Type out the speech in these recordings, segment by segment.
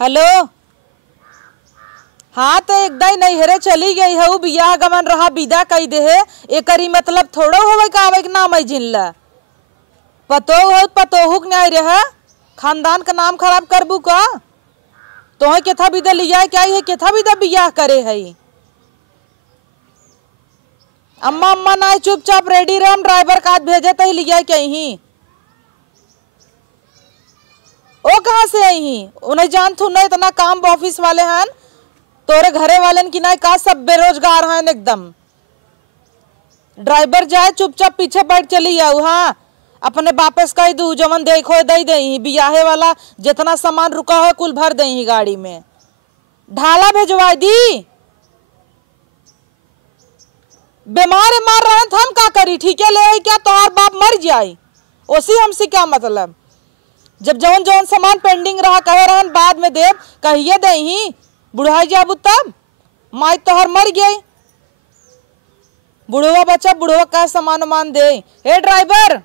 Hello, हाँ तो एकदम नैहरे चली गई है, बियाह गमन रहा विदा कई दे है। एकरी मतलब थोड़ो होवे का आवे के नाम है जिनला पतो हो पतोहुक न्याय रहा खानदान का नाम खराब करबू का। तोहे केथा विदा लिया क्या है, केथा विदा बियाह करे है। अम्मा अम्मा ना चुपचाप रेडी रह, हम ड्राइवर का भेजे तो ही लिया कहीं। ओ कहाँ से आई? उन्हें जान थू नहीं, इतना काम ऑफिस वाले हैं तोरे घरे वाले की ना का सब बेरोजगार हैं एकदम। ड्राइवर जाए चुपचाप पीछे बैठ चली जाऊ। हाँ अपने वापस कह दू जवन देखो दे बियाहे वाला जितना सामान रुका हो कुल भर दे गाड़ी में। ढाला भेजवा दी। बीमार मार रहे थे हम का करी, ठीक है ले क्या तोहार बाप मर जाये उसी हमसे क्या मतलब। जब जवन जवन सामान पेंडिंग रहा कहे रहन बाद में देव कहिए दे ही बुढ़ाई जाबू तब माई तोहर मर गई। बुढ़वा बच्चा बुढ़वा का सामान मान दे। हे ड्राइवर।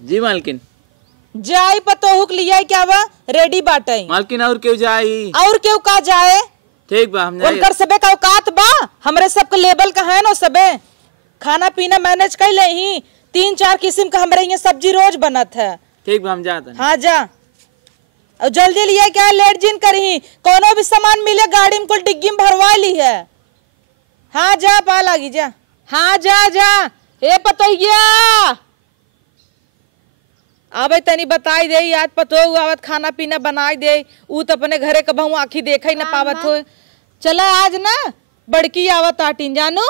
जी मालकिन। जाई पतोहुक लिया क्या बा रेडी बाटे मालकिन। और क्यों जाई? और क्यों का जाए? ठीक बा हम जाए। उनकर सबे का औकात बा, हमरे सबके लेवल का है ना सबे। खाना पीना मैनेज कर ले ही, 3-4 किस्म का हमरे यहाँ सब्जी रोज बनत है। ठीक बा हम जाते हैं। हाँ जा और जल्दी लिया क्या लेट जिन करही। कोनो भी सामान मिले गाड़ी में कुल डिग्गी में भरवा ली है। हाँ जा पा लागी जा। हाँ जा जा। ए पतोहिया आवे तनी बताई दे याद पतो आवत खाना पीना बनाई दे। ऊ तो अपने घरे कबहू आखी देखा ही ना पावत हो। चला आज ना बड़की आवत आटीन जानू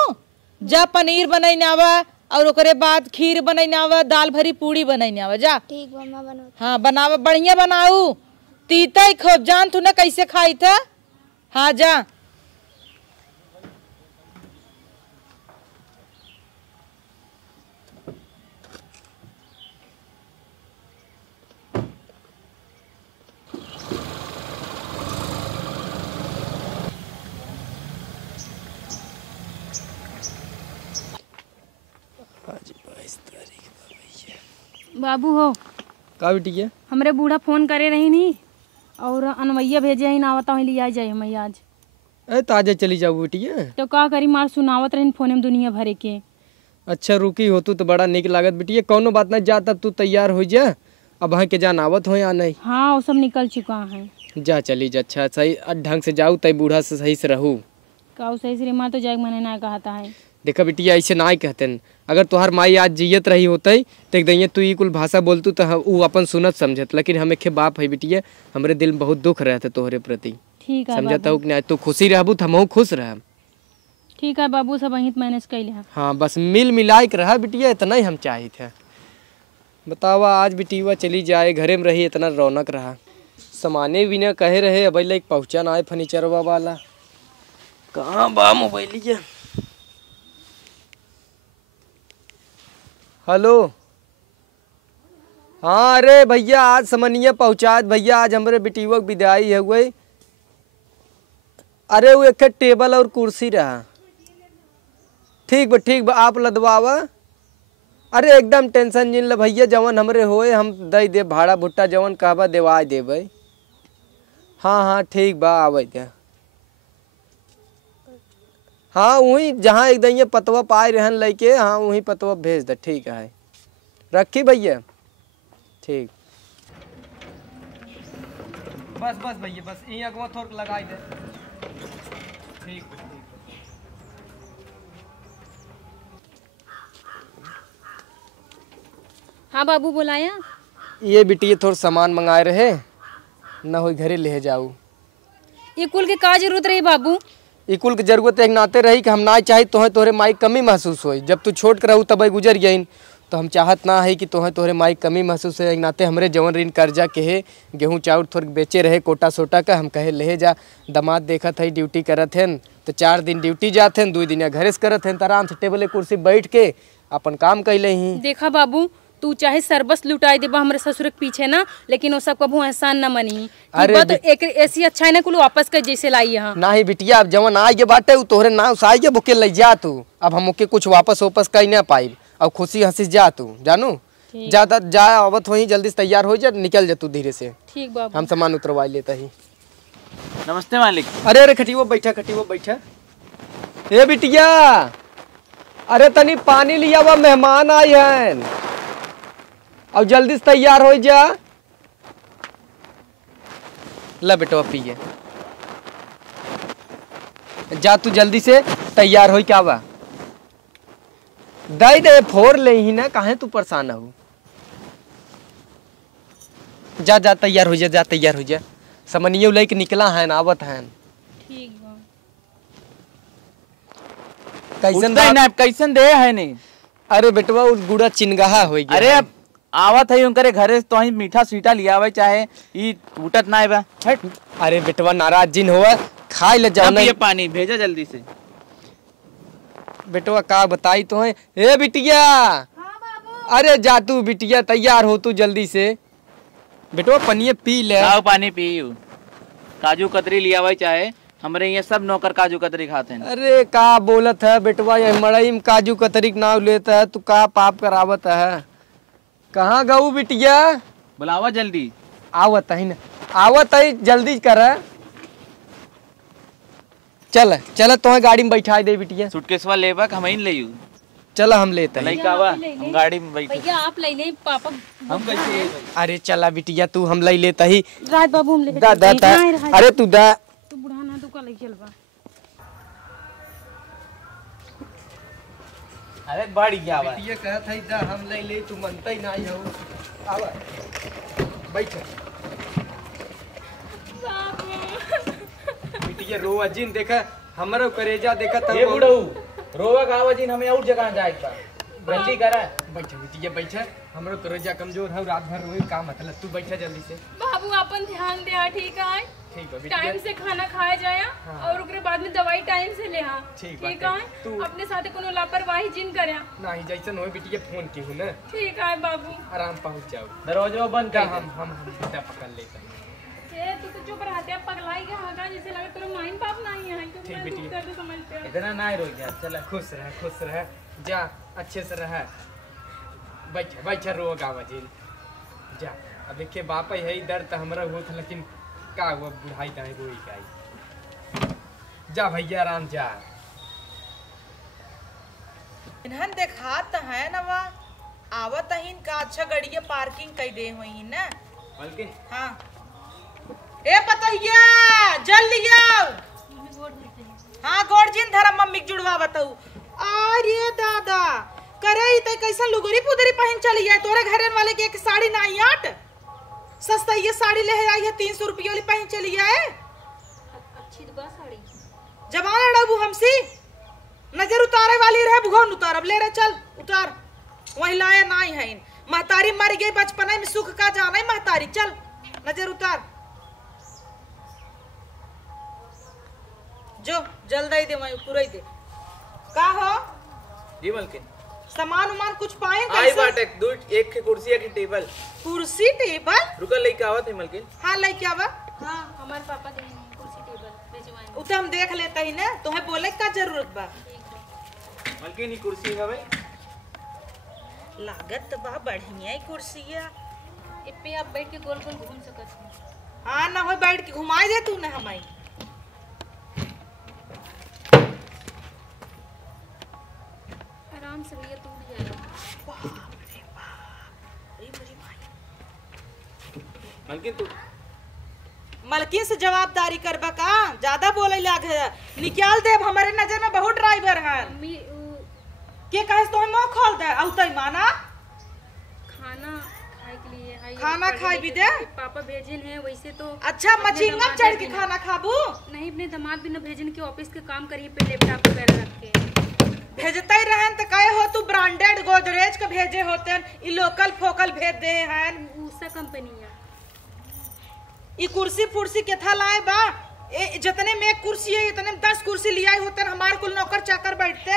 जा पनीर बनाई नावा और ओकरे बाद खीर बनाई नावा, दाल भरी पूड़ी बनाई नावा जा। ठीक बा मां बनाओ। हाँ बनावा बढ़िया बनाऊ। तीता ही खूब जान तू ना कैसे खाई था। हाँ जा। बाबू हो का बिटिया हमरे बूढ़ा फोन करे रही नहीं और अनवैया भेजे ही ना आवता लिया जाए हम आज। ए ताजे चली जाऊ बिटिया। तो का करी मार सुनावत रही फोन में दुनिया भरे के। अच्छा रुकी हो तू तो बड़ा निक लागत बिटिया। कौनो बात नहीं जा तब तू तैयार हो जा। अब वहाँ के जान आवत हो या नहीं? हाँ वो सब निकल चुका है। जा चली जा। अच्छा सही ढंग से जाऊ तय बूढ़ा से सही से रहू। का सही से माँ तो जाए मैंने ना कहता है। देखा बिटिया ऐसे ना कहते न। अगर तुहार माई आज जियत रही होते तो एक तू ये कुल भाषा बोलतू तो वो अपन सुनत समझत। लेकिन हमें खे बाप है बिटिया, हमरे दिल में बहुत दुख रहते तोहरे प्रति। ठीक है समझता हूँ कि तू खुशी रहबू तो हम खुश रह। ठीक है बाबू सब वहीं मैनेज कर लिया। हाँ बस मिल मिलाई के रहा बिटिया, इतना ही हम चाहिए थे। बतावा आज बिटिया चली जाए घरे में रही इतना रौनक रहा। सामाने भी न कहे रहे अब लाइक पहुँचा ना आए फर्नीचरवा वाला। कहाँ बा मोबाइलिया? हेलो हाँ अरे भैया आज समनिया पहुँचा भैया। आज हमारे बिटिया की विदाई है हुई। अरे वो एक टेबल और कुर्सी रहा। ठीक बा आप लदवावा। अरे एकदम टेंशन जिन ल भैया, जवन हमरे होए हम दे दे भाड़ा भुट्टा जवन कहबा देवा देवे। हाँ ठीक बा आवे दे। हाँ वही जहाँ एकदम ये पतवा पाए रहन लेके, हाँ वही पतवा भेज दे। ठीक है रखी भैया। ठीक बस भैया बस यहीं अगवा थोड़ा लगाई दे। ठीक हाँ बाबू बुलाया। ये बिटिया थोड़ा सामान मंगाए रहे न हो घरे ले जाऊ। ये कुल के का जरूरत रही बाबू? इकुल की जरूरत एक नाते रही कि हम ना चाहे तोहरे माई कमी महसूस हो। जब तू छोड़ कर रहू तब गुजर गई तो हम चाहत ना है कि तोहरे माई कमी महसूस है। एक नाते हमरे जवन ऋण कर्जा के है गेहूँ चाउर थोड़ा बेचे रहे कोटा सोटा का, हम कहे ले जा। दामाद देखत है ड्यूटी करत हैं तो 4 दिन ड्यूटी जाते हैं 2 दिन घरे से करत हैं। आराम से टेबल कुर्सी बैठ के अपन काम कैले ही। देखा बाबू तू चाहे सरबस लुटाई देबा हमरे ससुर के पीछे ना, लेकिन वो सब कभू एहसान न मनी। अरे तो एक ऐसी अच्छा है ना कुल वापस कर जैसे लाई यहाँ। ना ही बिटिया अब जवन आई के बाटे उ तोहरे ना उसाई के बुके ले जा तू। अब हम ओके कुछ वापस कहीं ना पाई और खुशी हंसी जा तू जानू। ज्यादा जा आवत हो जल्दी से तैयार हो जा, निकल जा तू धीरे से। ठीक बाबू। हम सामान उतरवा लेता ही। नमस्ते मालिक। अरे अरे खटीवो बैठा। ए बिटिया, अरे तनी पानी लिया हुआ, मेहमान आए हैं। अब जल्दी से तैयार हो जा। ला बेटवा पिए। जा तू जल्दी से तैयार हो क्या बा। दे फोर ले ही ना, काहे तू परेशान हो। जा तैयार हो जा। समनियो लेके निकला है ना, आवत है। ठीक बा। कैसन दे है नहीं। अरे बेटवा उस गुड़ा चिनगाहा हो गया। अरे अब आवत है उनकरे घरे तो ही मीठा सीटा लिया हुआ, चाहे ई टूटत ना बा। अरे बेटवा नाराज जिन हुआ, खाए ले जाओ। ये पानी भेजा जल्दी से। बेटवा का बताई तो है। ए बिटिया, अरे जा तू बिटिया, तैयार हो तू जल्दी से। बेटवा पनिया पी ले। पानी पी। काजू कतरी लिया हुआ, चाहे हमारे ये सब नौकर काजू कतरी खाते हैं। अरे का बोलत है बेटवा, ये मड़ई में काजू कतरी के नाम लेता है, तू का पाप करावत है। कहाँ गऊ बिटिया? बुलावा जल्दी। आवत है जल्दी कर। चल तो गाड़ी में बैठा दे बिटिया। सूटकेसवा लेबा हम ही ले। चला हम लेते हैं। हम गाड़ी में बैठे। भैया आप ले ले पापा। हम कैसे? अरे चला बिटिया, तू हम ले लेता ही। रात बाबू हम ले। दा अरे तू दा। तू बुढ़ाना तू का ले चलबा। अरे बढ़िया बा। बिटिया कहत है दा हम ले तू मनता ही नहीं हो। आवा बैठ। बिटिया रोवा जिन देखा, हमारो करेजा देखा तब। ये बुढ़ऊ रोवा गावा जिन हमें और जगह जाए बा। जल्दी करा। बैठ बिटिया बैठ, हमरो करेजा कमजोर है, रात भर रोए का मतलब। तू बैठा जल्दी से। बाबू अपन ध्यान दे। ठीक है। ठीक है टाइम से खाना खाया जाया। हाँ। और ओकरे बाद में दवाई टाइम से ले। हाँ ठीक है। तू अपने साथे कोनो लापरवाही जिन करे नहीं, जैसन हो बिटिया फोन की हूं ना। ठीक है बाबू। आराम पहुंच जाओ। दरवाजा बंद कर। हम सीधा पकड़ लेते हैं। तू तो चुप रहते हैं, पगलाई के हाँ जैसे लगे तेरे माइन बाप नहीं है। ठीक बेटी। तो समझते हैं। इतना ना रो जा। चला खुश रह जा, अच्छे से रह। बैठ रो गावा जेल जा। अब एक बाप है दर्द तो हमरा होत, लेकिन का हुआ बुढ़ाई दाई रोई गाई। जा भैया आराम जा। इन्हन देखात है ना वा आवत हिन का अच्छा गड़िया पार्किंग कई दे हुई ना। मालकिन। हाँ ए पतैया जल्दी आओ। हाँ गोड़जिन धरम मम्मी के जुड़वा बताऊ। अरे दादा करे ते कैसा लुगरी पुदरी पहन चली है। तोरे घरन वाले के एक साड़ी नहीं आट सस्ता ये साड़ी ले आई है 300 रुपये वाली पहन चली है। अच्छी तो साड़ी जमाना डबू हमसी नजर उतारे वाली रहे भगवान उतार। अब ले रहे चल उतार। वही लाया नहीं है। महतारी मर गई बचपन में, सुख का जाना है महतारी। चल नजर उतार जो जल्द ही दे वही पूरा ही दे। का हो जी मालकिन? सामान उमान कुछ पाए आई बाटे एक के कुर्सी एक टेबल। कुर्सी टेबल रुका लेके आवत है मालकिन। हाँ लेके आवा। हाँ हमारे पापा दे कुर्सी टेबल भेजवाए। उते हम देख लेते ही ना, तुम्हें बोले का जरूरत बा। मालकिन ये कुर्सी है भाई। लागत बा बढ़िया ही कुर्सिया। इप्पे आप बैठ के गोल गोल घूम सकत हो। हाँ ना हो बैठ के घुमाई दे तू ना हमारी। आराम से भैया टूट जाएगा। मालकिन तू मलकिन से जवाबदारी करबा का ज्यादा बोले लाग है। निकाल दे, हमारे नजर में बहुत ड्राइवर है। मम्मी के कहे तो हम खोल दे औतई माना खाना खाए के लिए आई। खाना खाए भी दे। पापा भेजन है वैसे तो। अच्छा मचिंगम चढ़ के खाना खाबू। नहीं अपने दामाद भी न भेजन के ऑफिस के काम करिए पे लैपटॉप वगैरह रख के भेजते ही रहन तो कहे हो तू ब्रांडेड गोदरेज के भेजे होते ई लोकल फोकल भेज दे हैं। उषा कंपनी है। ई कुर्सी फुर्सी केथा लाए बा। ए जितने में एक कुर्सी है इतने में 10 कुर्सी लिया होते हमारे कुल नौकर चाकर बैठते।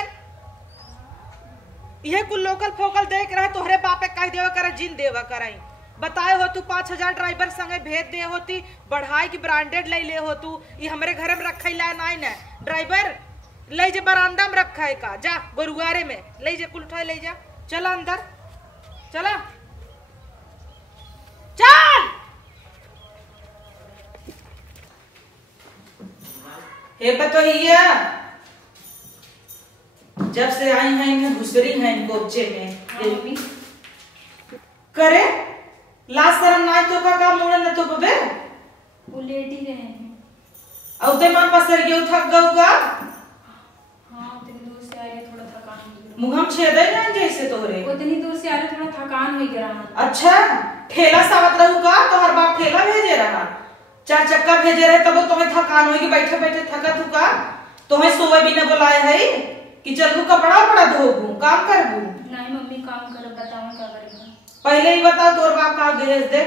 यह कुल लोकल फोकल देख रहे तोहरे बापे कह देवा करे जिन देवा कराई। बताए हो तू 5000 ड्राइवर संगे भेज दे होती बढ़ाई की ब्रांडेड ले हो तू। ये हमारे घर में रखे ला नहीं ना ड्राइवर ले जे बरामदा में रखा है का। जा गोरुआरे में ले जे कुल उठा ले जा। चला अंदर चला हे पतोहिया, जब से आई हैं इन्हें घुसरी हैं गोबचे में करे लास्ट शरम नाय तो का काम मुड़न न तो बबे वो लेट ही रहे हैं। औते मन पसर गयो थक गऊ का। हाँ उतनी दूर से आ रहे थोड़ा थकान हो गया। मुंहम छेदे ना जैसे तोरे। उतनी दूर से आ रहे थोड़ा थकान हो गया। अच्छा ठेला सावत रहू का तो हर बाप ठेला भेजे रहा, 4 चक्का भेजे रहे तब तुम्हें थकान होगी, बैठे बैठे थकत हु का। तुम्हें सोए भी न बुलाए है कि चलू कपड़ा उपड़ा धोबू काम करबू। नहीं मम्मी काम कर बताओ क्या करेगा। पहले ही बताओ तोर बाप का दहेज दे,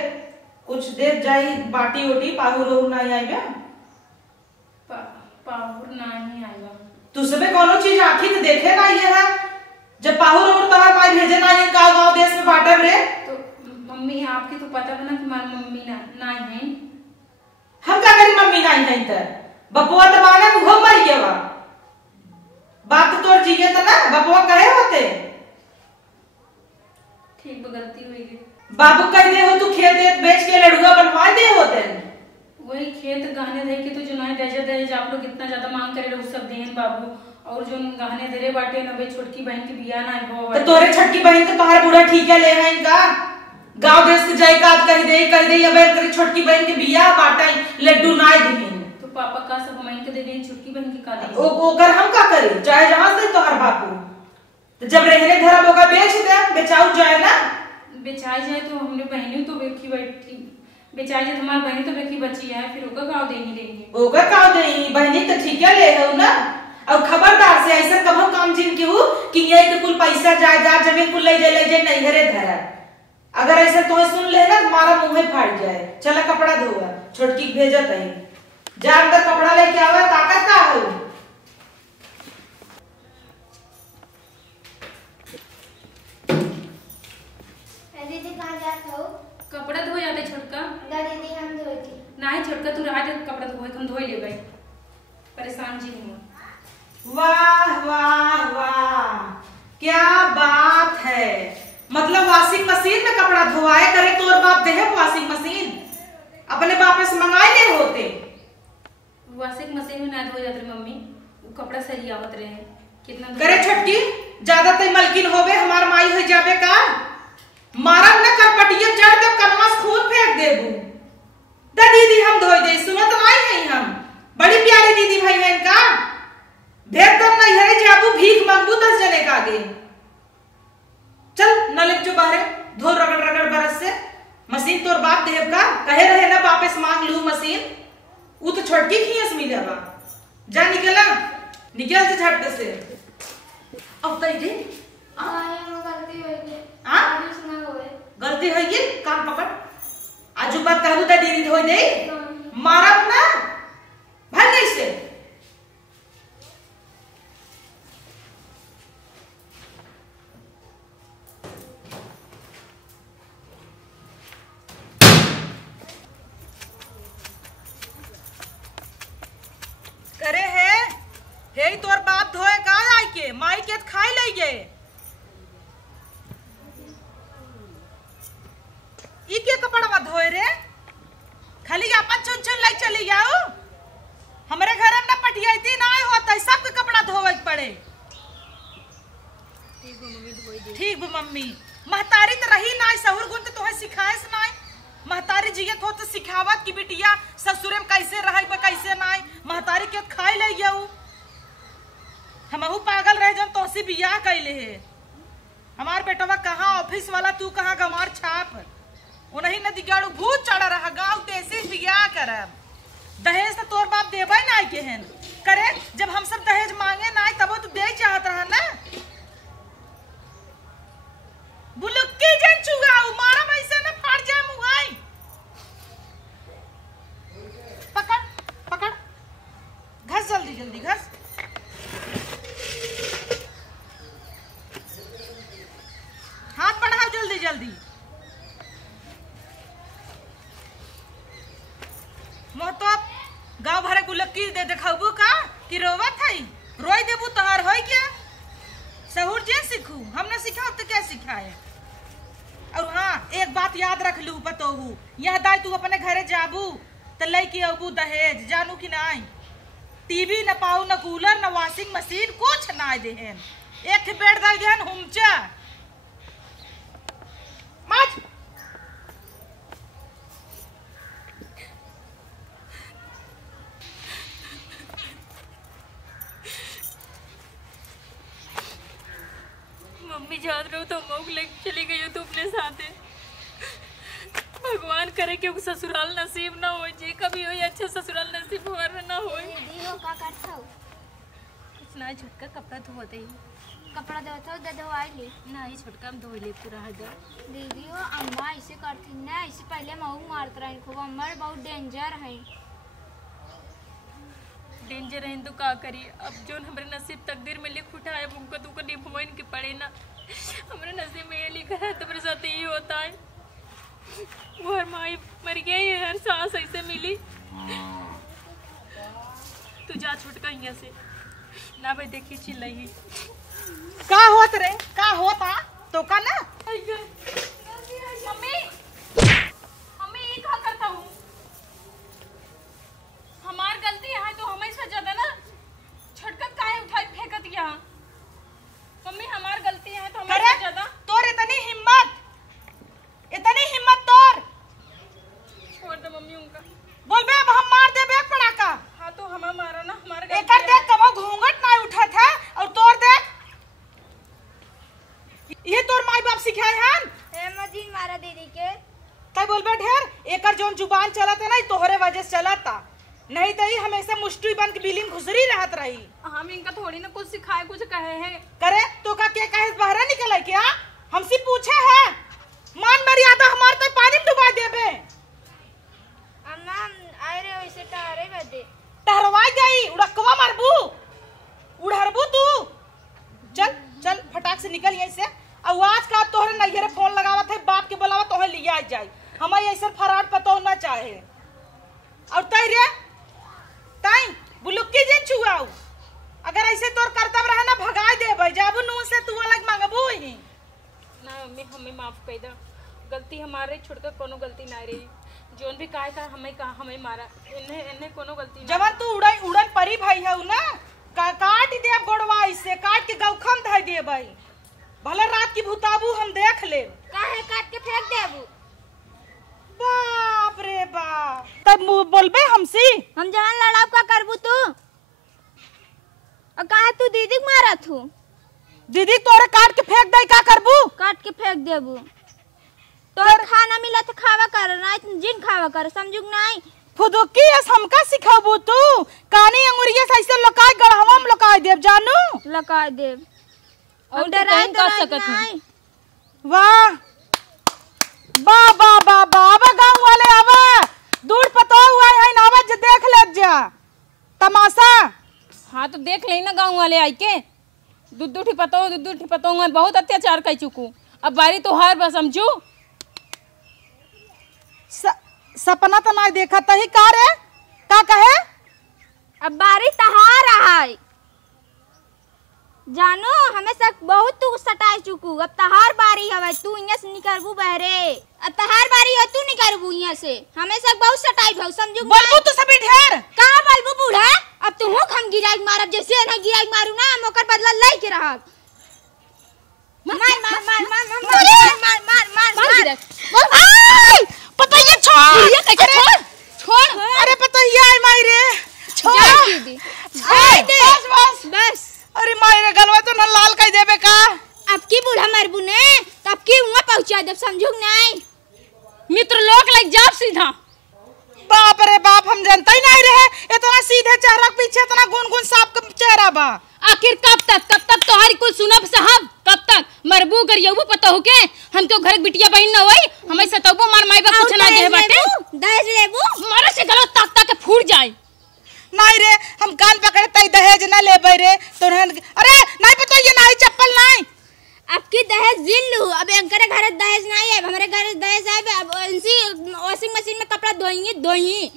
कुछ दे जाई बाटी ओटी पाहु रोहु नहीं आईबे। पाहुर नहीं आएगा। तू सबे कोनो चीज आखी तो देखे ना ये है, जब पाहु रोहु तोहर माई भेजे ना ये गांव देश में बाटब रे। तो मम्मी आपकी तो पता बना कि हमारी मम्मी ना है। हम का करी मम्मी नहीं है त बपुआ तो माने मुहो मर गया बा। बात तो तोर जिए तो ना बपुआ कहे होते। ठीक गलती हुई है। बाबू कह दे हो तू खेत बेच के लड़ुआ बनवा दे होते। वही खेत गहने दे के तो जो नहीं दहेज आप लोग इतना ज्यादा मांग करे उस सब देन बाबू, और जो गहने दे रे बाटे न बे छोटकी बहन की बियाह ना हो। तो तोरे छटकी बहन के तोहर बूढ़ा ठीक है ले हैं इनका गांव देश के जाई का कह दे अब तेरी छोटकी बहन के बियाह बाटाई लड्डू ना दी। तो पापा का सब महीन के दे दें, छोटकी बहन की का दे ओकर हम का करे चाहे जहां से तोहर बापू। तो जब रहने धरा होगा बेच दे, बेचाऊ जाए ना। बेचाई जाए तो हमने बहनी तो बेखी बैठी, बेचाई जाए हमारी बहनी तो बेखी बची है, फिर ओका गाँव देंगे ओकर गाँव देंगे बहनी तो ठीक है ले हो ना। और खबरदार से ऐसा कभो काम जिन के हो कि ये के कुल पैसा जायदाद जमीन कुल ले जाए नहीं घरे धरा। अगर ऐसा तो सुन ले ना तुम्हारा मुंह फाड़ जाए। चला कपड़ा धोआ छोटकी भेजत है, जा अंदर कपड़ा लेके आवा ताकत का हो। दीदी कहाँ जात हो? कपड़ा धो जाते छोटका। दा दीदी हम धोती। नहीं छोटका तू राज कपड़ा धोए हम धोई लेबै, परेशान जी हूँ। वाह वाह वाह क्या बात है, मतलब वॉशिंग मशीन में कपड़ा धोआए करे तोर बाप दे वॉशिंग मशीन अपने बाप से मंगाए ले होते। वॉशिंग मशीन में ना धो जाते मम्मी, वो कपड़ा सही आवत रहे हैं कितना करे छटकी ज्यादा ते मलकिन होवे हमार माई हो जाबे का। मारा न करपटिया चढ़ दे कनमा से खून फेंक देबू। दा दीदी हम धोई दे सुनो तो नहीं है हम बड़ी प्यारी दीदी भाई है इनका। भेद दम नहीं है जाबू भीख मांगबू 10 जने का आगे। चल न ले जो बाहर धो रगड़ रगड़ बरस से। मशीन तोर बाप देव का कहे रहे ना वापस मांग लू मशीन, वो तो छोटकी खीस मिले बा। जा निकला निकल से झट से। अब तई दे गलती हो गई। हां सुना होए गलती है ये कान पकड़। आजू बात कहबू त दीदी धोई दे मारब ना भाग गई से। करे है हे तोर बाप धोए का आई के माई के खाई ले गे। ई के कपड़ा धोए रे खाली अपन चुन चुन लाई चली जाओ। हमरे घर में ना पटियाती ना होता है सबके कपड़ा धोवे पड़े। ठीक मम्मी महतारी तो रही ना सहुर गुण तो तोहे सिखाए से ना। महतारी जियत हो तो सिखावत की बिटिया ससुरे में कैसे रहे कैसे ना। महतारी के खाई ले जाऊ हमहू पागल रहे जन तोसी बियाह कैले है। हमार बेटवा कहाँ ऑफिस वाला तू कहाँ गंवार छाप उन्हीं न दिगाड़ू भूत चढ़ा रहा गाँव देसी बियाह करब। दहेज तो तोर बाप देवे ना के हैं करे जब हम सब दहेज मांगे ना तब तो दे चाहत रहा ना। बुलुक्की जन चुगाऊ मारा वैसे न फाड़ जाए मुहाई। पकड़ पकड़ घस जल्दी जल्दी घस। हाथ बढ़ाओ जल्दी जल्दी। मोहतो गांव भरे गुलक्की दे देखबू का कि रोवत है रोई देबू तोहार होई क्या। सहूर जे सीखू हमने सिखाओ तो क्या सिखाए। और हाँ एक बात याद रख लू बतोहू यह दाई तू अपने घरे जाबू तो ले के अबू दहेज जानू कि नहीं। टीवी न पाऊ, न कूलर, न वॉशिंग मशीन, कुछ ना देहन। एक बेड दे देहन हुमचा मत। मम्मी याद रहो तो मऊ लेके चली गई हो तो अपने साथ है। भगवान करे कि ससुराल नसीब ना हो, जे कभी हो अच्छा ससुराल नसीब हो ना हो। दीदी हो का करता हो? कुछ ना छोटका कपड़ा धोते ही कपड़ा धोता हो दे धोवाई ली ना ही छोटका हम धो ले पूरा हजा। दीदी हो अम्मा ऐसे करती ना, ऐसे पहले मऊ मारत रही खूब। अम्मा बहुत डेंजर है। डेंजर है तो का करी, अब जो हमारे नसीब तकदीर में लिख उठा है उनको तो निभाइन के पड़े ना। हमारे नसीब में ये लिखा है तो मेरे साथ यही होता है। वो हर माई मर गई, हर सांस ऐसे मिली। तू जा छोटका यहाँ से ना भाई, देखिए चिल्लाई का होत रे, का होता तो का ना। मम्मी मम्मी ये क्या करता हूँ? हमार गलती है तो हमें सजा देना। छोटका काहे उठाई फेंकत यहाँ? मम्मी हमार गलती है तो हमें सजा दे। तोर इतनी हिम्मत तोर। छोड़ दे मम्मी उनका। बोल बे अब हम मार दे बेग पड़ा का। हाँ तो हमें मारा ना, हमारे एकर देख कबो घूंघट ना उठा था और तोर देख ये तोर माई बाप सिखाए हन। अम्मा जी मारा दीदी के। तय बोलबे ढेर, एकर जोन जुबान चलत है ना तोहरे वजह से चलता, नहीं तो ही हमेशा मुष्टि बन के बिलिंग घुसरी रहत रही। हम इनका थोड़ी ना कुछ सिखाए, कुछ कहे हैं। करे तो का के कहे बाहर निकल है क्या? हमसे पूछे है मान मर्यादा हमार तो पानी में डुबा देबे। अम्मा आए रे वैसे टहरे बदे टहरवा गई उड़कवा मारबू, उड़हरबू तू। चल चल फटाक से निकल यहीं से। आवाज का तोहरे नैहरे फोन लगावत है, बाप के बुलावा तोहे लिया जाए। हमें ऐसे फराड पतो ना चाहे। और तय रे तई बुलुक्की जिन छुआऊ, अगर ऐसे तोर कर्तव्य रहे ना भगाए दे भाई। जाबू नून से तू अलग मांगबू ही ना। मम्मी हमें माफ कर दो, गलती हमारे, छोड़कर कोनो गलती ना रही। जोन भी कहा हमें मारा, इन्हें कोनो गलती ना। जवन तू उड़न परी भाई है ना, काट दे गोड़वा, इससे काट के गौखम धै दे भाई। भले रात की भूताबू हम देख ले। काहे काट के फेंक देबू? बाप रे बाप, तब बोलबे हमसी हम जहां लड़ाव का करबू तू? और काहे तू दीदी के मारा थू? दीदी तोरे काट के फेंक दे, का करबू? काट के फेंक देबू। तोरे खाना मिला तो खावा कर, ना जिन खावा कर, समझू नहीं? फुदुकी एस हमका सिखाबू तू? कानी अंगुरिया से ऐसे लोकाय गढ़वा में लोकाय देव जानू। लगा देव और डराई कर सकत है। वाह बा बा बा बा, आवा गांव वाले आवा, दूर पतो हुआ है ना, आवा देख ले जा तमाशा। हाँ तो देख ले ना गाँव वाले आई के, दूध पतो मैं बहुत अत्याचार कर चुकू। अब बारी तो हार बस समझू। सपना तो नहीं देखा तही का रे, का कहे? अब बारी तहार है जानू, हमें सब बहुत तू सटाए चुकू। अब तहार बारी हवे, तू यहाँ से निकलबू बहरे। अब तहार बारी है, तू निकलबू यहाँ से। हमें सब बहुत सटाई भाव, समझू? बोलबू तू सभी ढेर। कहाँ बोलबू बूढ़ा? अब तू हुक हम गिराई मारब, जैसे ना गिराई मारू ना, हम ओकर बदला ले के रहब। मार मार मार मार मार मार मार मार मार मार। पतैया छोड़, छोड़। अरे पतैया आई माई रे, छोड़ दीदी। बस बस बस। अरे माई रे गलवा तो न लाल कह देबे का। अब की बूढ़ा मरबू ने तब की वहां पहुंचा दे, समझू नहीं? मित्र लोग लग जाब सीधा। बाप रे बाप, हम जानता ही नहीं रहे इतना सीधे चेहरा के पीछे इतना गुनगुन सांप का चेहरा बा। आखिर कब तक तोहारी कोई सुनब साहब? कब तक मरबू कर यहू पता हो के हमके घर के बिटिया बहन ना होई, हमें सतबो मार माई बा कुछ ना दे बाटे। दहेज लेबू? मारे से गलो ताक के फूट जाए। नहीं रे, हम कान पकड़े तई दहेज न लेबे रे तो। अरे नहीं पता ये नहीं चप्पल नहीं। अब की दहेज जिन लू, अब एकरे घर दहेज नहीं है, हमारे घर दहेज है। अब इनसी वॉशिंग मशीन में कपड़ा धोई।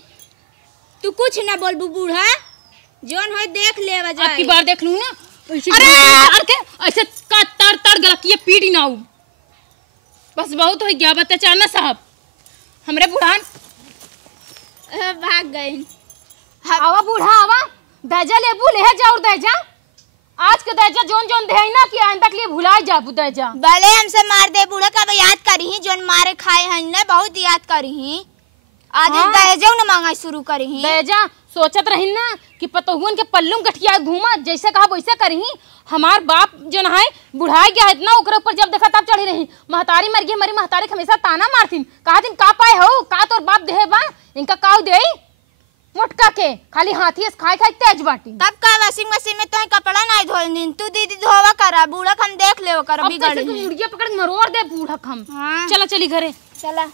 तू कुछ ना बोलबू बूढ़ा, जोन होय देख ले वजह। आपकी बार देख लूं ना। अरे ऐसे का तर गलकिए पीड़ी ना हो, बस बहुत हो गया बच्चा ना साहब। हमरे बुढ़ान भाग गए। आवा बूढ़ा आवा, दहेजा लेबू ले जा और दहेजा आज के दहेजा जोन जोन दे ना कि आइंदा के लिए भुला जाबू दहेजा। भले हमसे मार दे बूढ़ा का याद करी ही जोन मारे खाए हैं ने बहुत याद करी ही आज दहेजा न मांगा शुरू करी ही। दहेजा सोचत रही ना कि पतोहुन के पल्लू गठिया घूमा जैसे कहा वैसे करी ही। हमार बाप जन है बुढ़ाई गया इतना ओकरे ऊपर जब देखा तब चढ़ी रही। महतारी मर गई हमारी महतारी हमेशा ताना मारतीन कहा दिन का पाए हो का तोर बाप देहे बा इनका काव दे मोटका के खाली हाथी खाए खाए तेज बाटी। तब का वॉशिंग मशीन में तो कपड़ा नहीं धोनी तू दीदी धोवा करा बूढ़ा हम देख ले कर बिगड़ मुर्गिया पकड़ मरोड़ दे बूढ़ा हम। हाँ। चला चली घरे चला।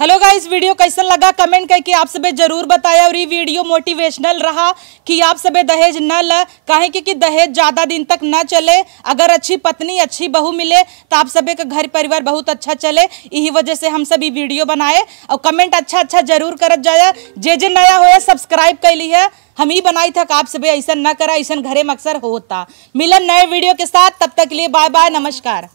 हेलो गाइस, वीडियो कैसा लगा कमेंट करके आप सबे जरूर बताया। और ये वीडियो मोटिवेशनल रहा कि आप सबे दहेज न ल काहे कि दहेज ज़्यादा दिन तक न चले। अगर अच्छी पत्नी अच्छी बहू मिले तो आप सबे का घर परिवार बहुत अच्छा चले। यही वजह से हम सब ये वीडियो बनाए और कमेंट अच्छा जरूर करत जाए। जे नया हो सब्सक्राइब कर ली है हम ही बनाई था आप सबे ऐसा न करा ऐसा घरे में अक्सर होता। मिलन नए वीडियो के साथ, तब तक के लिए बाय बाय नमस्कार।